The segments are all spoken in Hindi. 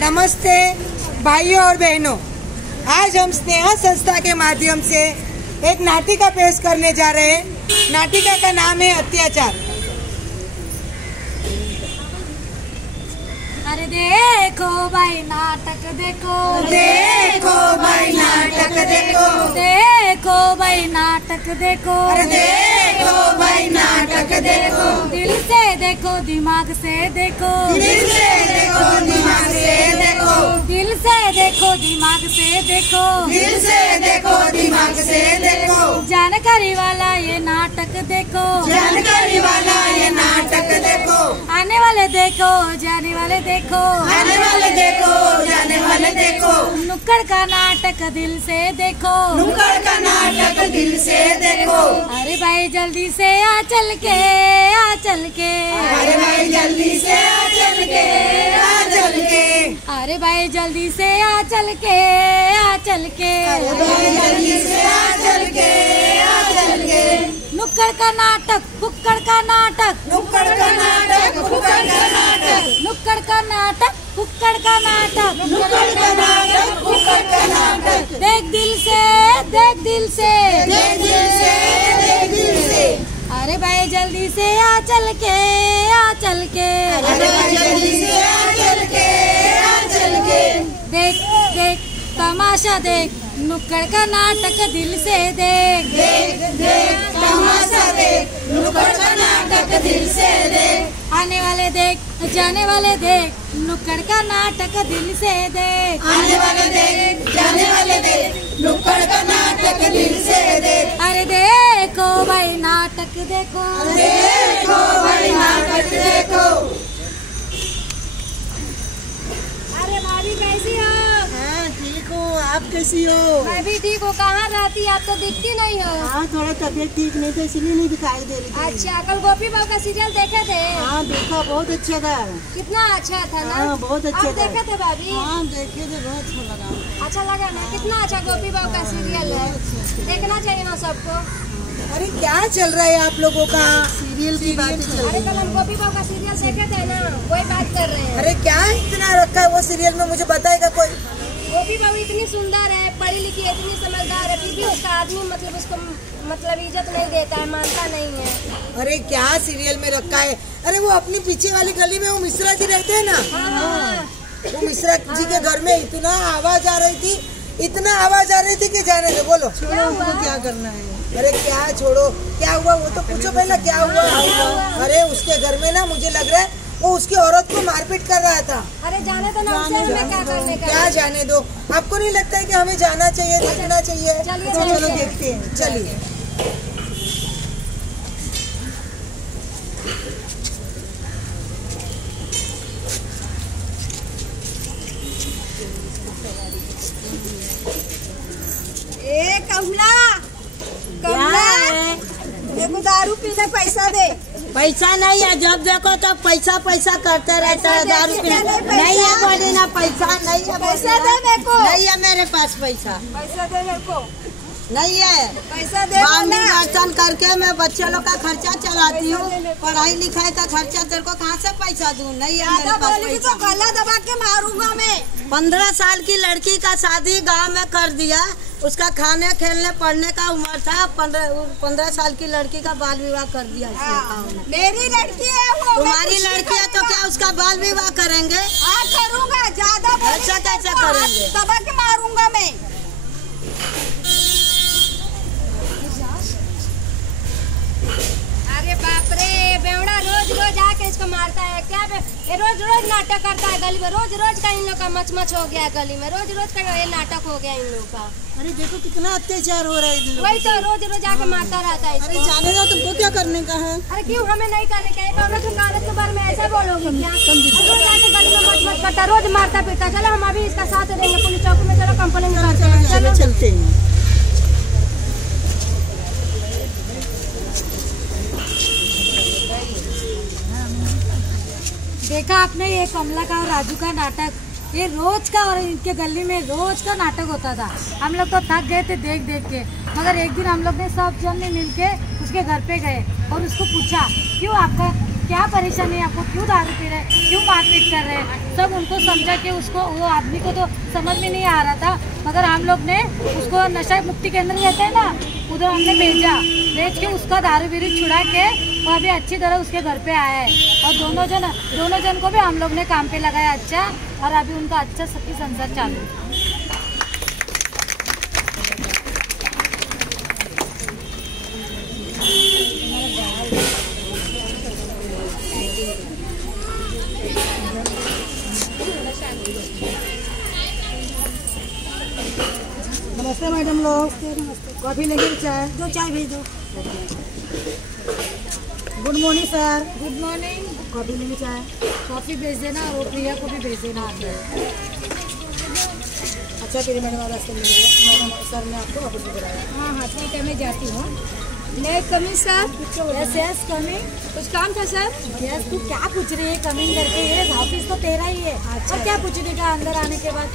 नमस्ते भाइयों और बहनों, आज हम स्नेहा संस्था के माध्यम से एक नाटिका पेश करने जा रहे हैं। नाटिका का नाम है अत्याचार। अरे देखो भाई नाटक देखो, देखो भाई नाटक देखो, देखो भाई नाटक देखो, अरे देखो भाई नाटक देखो। दिल से देखो दिमाग से देखो, दिल से देखो दिमाग से देखो, दिल से देखो दिमाग से देखो, दिल से देखो दिमाग से देखो। जानकारी वाला ये नाटक देखो, जानकारी वाला ये नाटक देखो। आने वाले देखो जाने वाले देखो, आने वाले देखो जाने वाले देखो। नुक्कड़ का नाटक दिल से देखो, नुक्कड़ का नाटक दिल से देखो। अरे भाई जल्दी से आ चल के, आ चल के, अरे भाई जल्दी से आ चल के, आ चल के, अरे भाई जल्दी से आ चल के, आ चल के, अरे भाई जल्दी से आ चल के, आ चल के। नुक्कड़ का नाटक फुक्कड़ का नाटक, नुक्कड़ का नाटक फुक्कड़ का नाटक, नुक्कड़ का नाटक फुक्कड़ का नाटक, नुक्कड़ का नाटक फुक्कड़ का नाटक। देख दिल से, देख दिल से, देख दिल से, देख दिल से। अरे भाई जल्दी से आ चल के, आ चल के, अरे भाई जल्दी से आ चल के, आ चल के। देख देख तमाशा देख, नुक्कड़ का नाटक दिल से देख, देख देख तमाशा देख, नुक्कड़ का नाटक दिल से देख। आने वाले देख जाने वाले देख, नुक्कड़ का नाटक दिल से देख, आने वाले देख जाने वाले देख, नुक्कड़ का नाटक दिल से देख। अरे देखो भाई नाटक देखो, देखो भाई नाटक देखो। अरे भाभी कैसी हो? हाँ ठीक हो, आप कैसी हो? मैं भी ठीक हूँ। कहाँ रहती? आप तो दिखती नहीं हो। हाँ थोड़ा तबीयत ठीक नहीं था इसलिए नहीं दिखाई दे रही थी। अच्छा, कल गोपी बहू का सीरियल देखे थे? हाँ देखा, बहुत अच्छा था। कितना अच्छा था ना? हाँ बहुत अच्छा आप था। देखे थे भाभी? हाँ देखे थे, बहुत अच्छा लगा। अच्छा लगा ना? कितना अच्छा गोपी बहू का सीरियल है, देखना चाहिए ना सबको। अरे क्या चल रहा है आप लोगों का? सीरियल की बातें चल अरे रही कल हम गोपी बहू का सीरियल देखे थे ना, वही बात कर रहे हैं। अरे क्या इतना रखा है वो सीरियल में, मुझे बताएगा कोई? गोपी बहू इतनी सुंदर है, पढ़ी लिखी है, इतनी समझदार है, फिर भी उसका आदमी मतलब उसको मतलब इज्जत नहीं देता है, मानता नहीं है। अरे क्या सीरियल में रखा है? अरे वो अपनी पीछे वाली गली में वो मिश्रा जी रहते हैं ना, हाँ। वो मिश्रा जी के घर में इतना आवाज आ रही थी, इतना आवाज आ रही थी कि जाने दो। बोलो क्या हुआ? तो क्या करना है? अरे क्या छोड़ो, क्या हुआ वो तो पूछो पहले, क्या हुआ? अरे उसके घर में ना मुझे लग रहा है वो उसकी औरत को मारपीट कर रहा था। अरे जाने तो ना, उससे हमें क्या करने का? क्या जाने दो, आपको नहीं लगता है कि हमें जाना चाहिए, देखना चाहिए? चलिए तो चलो चलिए। देखते हैं, चलिए। ए कमला, कमला, देखो दारू पीने पैसा दे। पैसा नहीं है, जब देखो तो पैसा पैसा करते रहता है। दारू पीने नहीं है, बोली ना पैसा नहीं है। पैसा दे मेरे को। नहीं है मेरे पास पैसा, पैसा दे मेरे को, नहीं है। पैसा दे बांधी बोला। बर्तन करके मैं बच्चे लोग का खर्चा चलाती हूँ, पढ़ाई लिखाई का खर्चा तेरे को कहाँ से पैसा दूँ? नहीं है मेरे ज्यादा पास बोलेगी तो पैसा। गला दबा के मारूंगा मैं। 15 साल की लड़की का शादी गांव में कर दिया, उसका खाने खेलने पढ़ने का उम्र था। 15 साल की लड़की का बाल विवाह कर दिया इसने गाँव में। मेरी लड़की है वो। तुम्हारी लड़की है तो क्या उसका बाल विवाह करेंगे? हाँ करूंगा, ज्यादा ऐसा कैसे करेंगे? दबा के मारूंगा मैं। अरे बाप रे, बेवड़ा रोज रोज आके इसको मारता है। क्या ये रोज रोज नाटक करता है गली में, रोज रोज का इन लोग का मच हो गया है गली में, रोज रोज का ये नाटक हो गया इन लोग का। अरे देखो कितना अत्याचार हो रहा है इन लोगों वही तो रोज रोज आके मारता रहता है पे। इसको। जाने दो, तुमको क्या करने का है? अरे क्यों हमें नहीं करने का? एक औरत की औरत के बारे में ऐसा बोलोगे क्या? रोज आके गली में मच करता, रोज मारता पीटता। चलो हम अभी इसका साथ देंगे पुलिस चौकी में, चलो कंप्लेन करते हैं। चलो चलते हैं। देखा आपने ये कमला का और राजू का नाटक, ये रोज का, और इनके गली में रोज का नाटक होता था। हम लोग तो थक गए थे देख देख के, मगर एक दिन हम लोग ने सब जन ने मिलके उसके घर पे गए और उसको पूछा क्यों आपका क्या परेशानी है, आपको क्यों दारू पी रहे हैं, क्यों मारपीट कर रहे हैं। सब उनको समझा कि उसको वो आदमी को तो समझ में नहीं आ रहा था, मगर हम लोग ने उसको नशा मुक्ति केंद्र रहते हैं ना, उधर हमने भेज के उसका दारू बीरू छुड़ा के वो अभी अच्छी तरह उसके घर पे आया है। और दोनों जन को भी हम लोग ने काम पे लगाया अच्छा, और अभी उनका अच्छा सुखी संसार चालू है। नमस्ते मैडम लोग, कॉफी लेंगे चाय? 2 चाय भेज दो। Good morning sir. Good morning. Coffee लेंगे चाय? कॉफ़ी भेज देना और प्रिया को भी भेज देना। अच्छा तेरी मैडम रास्ते में मैडम सर ने आपको ऑफिस में बुलाया। हाँ ठीक है, मैं जाती हूँ। नहीं कमिंग सर, यस कमिंग। कुछ काम था सर? यस, तू क्या पूछ रही है कमिंग करके? ये ऑफिस तो तेरा ही है। अच्छा। और क्या पूछने का अंदर आने के बाद?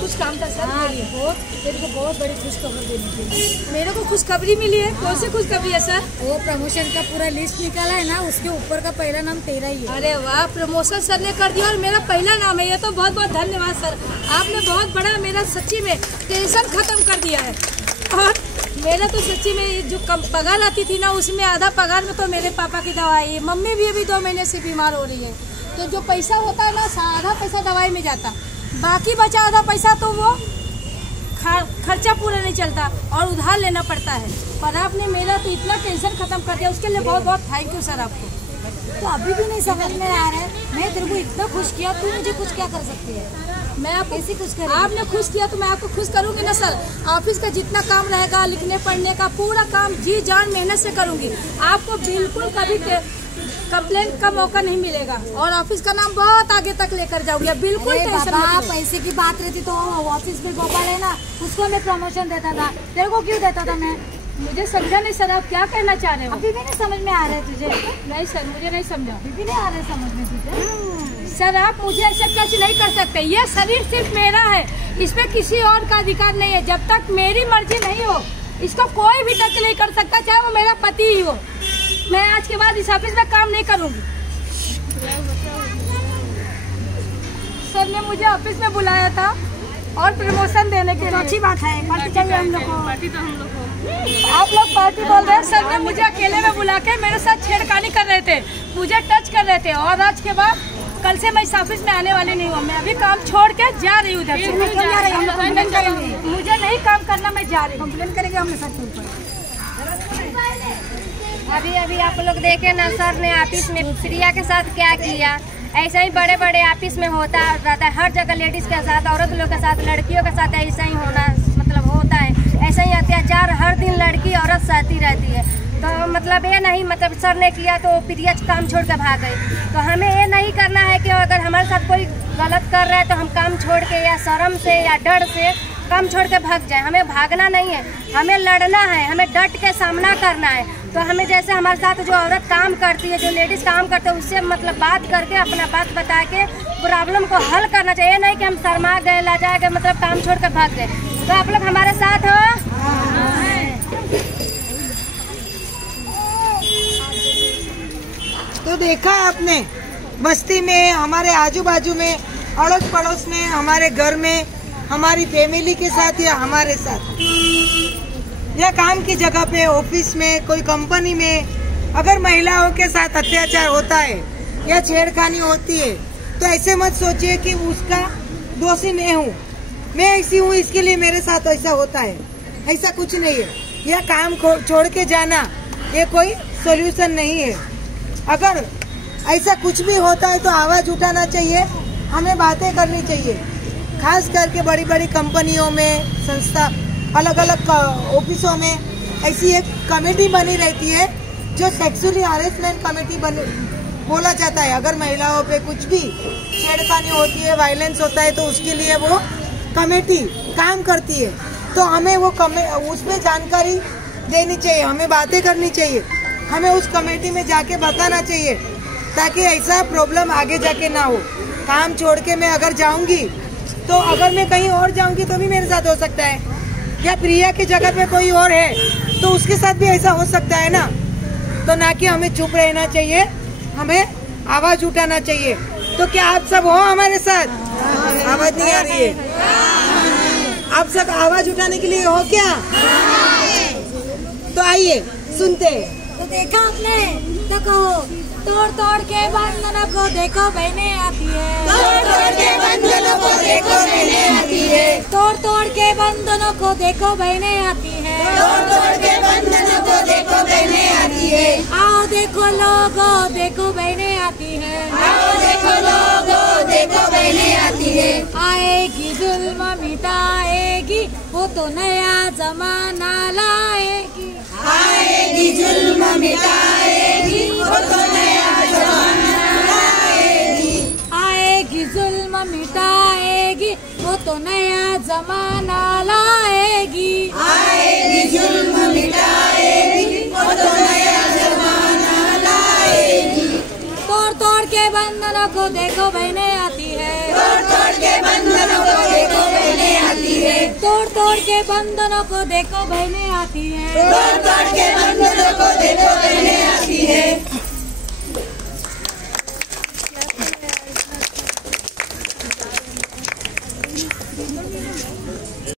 कुछ काम था सर? हाँ, तेरे को बहुत बड़ी खुशखबरी देने के लिए। मेरे को खुशखबरी मिली है। कौन सी खुशखबरी है सर? वो प्रमोशन का पूरा लिस्ट निकाला है ना, उसके ऊपर का पहला नाम तेरा ही है। अरे वाह, प्रमोशन सर ने कर दिया और मेरा पहला नाम है। ये तो बहुत बहुत धन्यवाद सर, आपने बहुत बड़ा मेरा सच्ची में टेंशन खत्म कर दिया है। और मेरा तो सच्ची में जो कम पगार आती थी ना, उसमें आधा पगार में तो मेरे पापा की दवाई है। मम्मी भी अभी 2 महीने से बीमार हो रही है, तो जो पैसा होता है ना, आधा पैसा दवाई में जाता, बाकी बचा आधा पैसा तो वो खर्चा पूरा नहीं चलता और उधार लेना पड़ता है। पर आपने मेरा तो इतना टेंशन खत्म कर दिया, उसके लिए बहुत बहुत थैंक यू सर आपको। तो अभी भी नहीं समझ में आ रहा है, मैं तेरे को इतना खुश किया, तू मुझे कुछ क्या कर सकती है? मैं आपको कैसे खुश करें? आपने खुश किया तो मैं आपको खुश करूंगी ना सर। ऑफिस का जितना काम रहेगा, लिखने पढ़ने का पूरा काम जी जान मेहनत से करूंगी। आपको बिल्कुल कभी कंप्लेंट का मौका नहीं मिलेगा और ऑफिस का नाम बहुत आगे तक लेकर जाऊंगी। बिल्कुल टेंशन बाबा, मत लो। पैसे की बात रहती तो ऑफिस में गोपाल है ना, उसको मैं प्रमोशन देता था, तेरे को क्यों देता था मैं? मुझे समझा नहीं सर, आप क्या कहना चाह रहे हो? अभी भी नहीं समझ में आ रहा है तुझे? नहीं सर, मुझे नहीं समझा। अभी भी नहीं आ रहा है समझ में तुझे? सर आप मुझे ऐसा कैसे नहीं कर सकते? ये शरीर सिर्फ मेरा है, इसमें किसी और का अधिकार नहीं है। जब तक मेरी मर्जी नहीं हो, इसको कोई भी टच नहीं कर सकता, चाहे वो मेरा पति ही हो। मैं आज के बाद इस ऑफिस में काम नहीं करूंगी। सर ने मुझे ऑफिस में बुलाया था और प्रमोशन देने के लिए। अच्छी बात है, पार्टी चाहिए हम लोग को। पार्टी तो हम लोग को। आप लोग पार्टी बोल रहे हैं। सर ने मुझे अकेले में बुला के मेरे साथ छेड़खानी कर रहे थे, मुझे टच कर रहे थे। और आज के बाद कल से मैं इस ऑफिस में आने वाली नहीं हूँ। मैं अभी काम छोड़ के जा रही हूँ उधर से। मुझे नहीं काम करना, मैं जा रही हूँ। कंप्लेन करेंगे हम सर के ऊपर। अभी आप लोग देखे ना, सर ने ऑफिस में प्रिया के साथ क्या किया। ऐसा ही बड़े बड़े ऑफिस में होता रहता है, हर जगह लेडीज के साथ, औरत लोग के साथ, लड़कियों के साथ ऐसा ही होना मतलब होता है। ऐसा ही अत्याचार हर दिन लड़की औरत सहती रहती है। तो मतलब ये नहीं, मतलब सर ने किया तो प्रिया काम छोड़ कर भाग गई। तो हमें ये नहीं करना है कि अगर हमारे साथ कोई गलत कर रहा है तो हम काम छोड़ के या शर्म से या डर से काम छोड़ के भाग जाए। हमें भागना नहीं है, हमें लड़ना है, हमें डट के सामना करना है। तो हमें जैसे हमारे साथ जो औरत काम करती है, जो लेडीज काम करते हैं, उससे मतलब बात करके अपना बात बता के प्रॉब्लम को हल करना चाहिए। नहीं कि हम शर्मा गए, लजा गए, मतलब काम छोड़ कर भाग गए। तो आप लोग हमारे साथ हो। तो देखा आपने, बस्ती में, हमारे आजू बाजू में, अड़ोस पड़ोस में, हमारे घर में, हमारी फैमिली के साथ या हमारे साथ या काम की जगह पे, ऑफिस में, कोई कंपनी में अगर महिलाओं के साथ अत्याचार होता है या छेड़खानी होती है तो ऐसे मत सोचिए कि उसका दोषी मैं हूँ, मैं ऐसी हूँ इसके लिए मेरे साथ ऐसा होता है। ऐसा कुछ नहीं है। यह काम छोड़ के जाना ये कोई सॉल्यूशन नहीं है। अगर ऐसा कुछ भी होता है तो आवाज उठाना चाहिए, हमें बातें करनी चाहिए। खास करके बड़ी बड़ी कंपनियों में, संस्था, अलग अलग ऑफिसों में ऐसी एक कमेटी बनी रहती है जो सेक्सुअली हरेसमेंट कमेटी बोला जाता है। अगर महिलाओं पे कुछ भी छेड़खानी होती है, वायलेंस होता है, तो उसके लिए वो कमेटी काम करती है। तो हमें वो उसमें जानकारी देनी चाहिए, हमें बातें करनी चाहिए, हमें उस कमेटी में जाके बताना चाहिए ताकि ऐसा प्रॉब्लम आगे जाके ना हो। काम छोड़ के मैं अगर जाऊंगी तो अगर मैं कहीं और जाऊंगी तो भी मेरे साथ हो सकता है, या प्रिया की जगह पे कोई और है तो उसके साथ भी ऐसा हो सकता है ना। तो ना कि हमें चुप रहना चाहिए, हमें आवाज उठाना चाहिए। तो क्या आप सब हो हमारे साथ? आवाज नहीं आ रही है? आप सब आवाज उठाने के लिए हो क्या? तो आइए सुनते। तो देखा आपने, तो कहो तोड़ तोड़ के बंधनों को देखो बहने आती है, तोड़ तोड़ के बंधनों को देखो बहने आती है, तोड़ तोड़ के बंधनों को देखो बहने आती है, तोड़ तोड़ के बंधनों को देखो बहने आती है। आओ देखो लोगो देखो बहने आती है, आओ देखो लोगो देखो बहने आती है। आएगी जुल्म मिटाएगी वो तो नया जमाना लाएगी, आएगी जुल्म मिटाएगी वो तो नया जमाना लाएगी, आएगी जुल्म मिटाएगी वो तो नया जमाना लाएगी, आएगी जुल्म मिटाएगी वो तो नया जमाना लाएगी। तोड़ तोड़ के बंधनों को देखो बहने आती है, तोड़ तोड़ के बंधनों को देखो बहने आती है, तोड़ तोड़ के बंधनों को देखो बहने आती है, तोड़ तोड़ के बंधनों को देखो बहने आती है।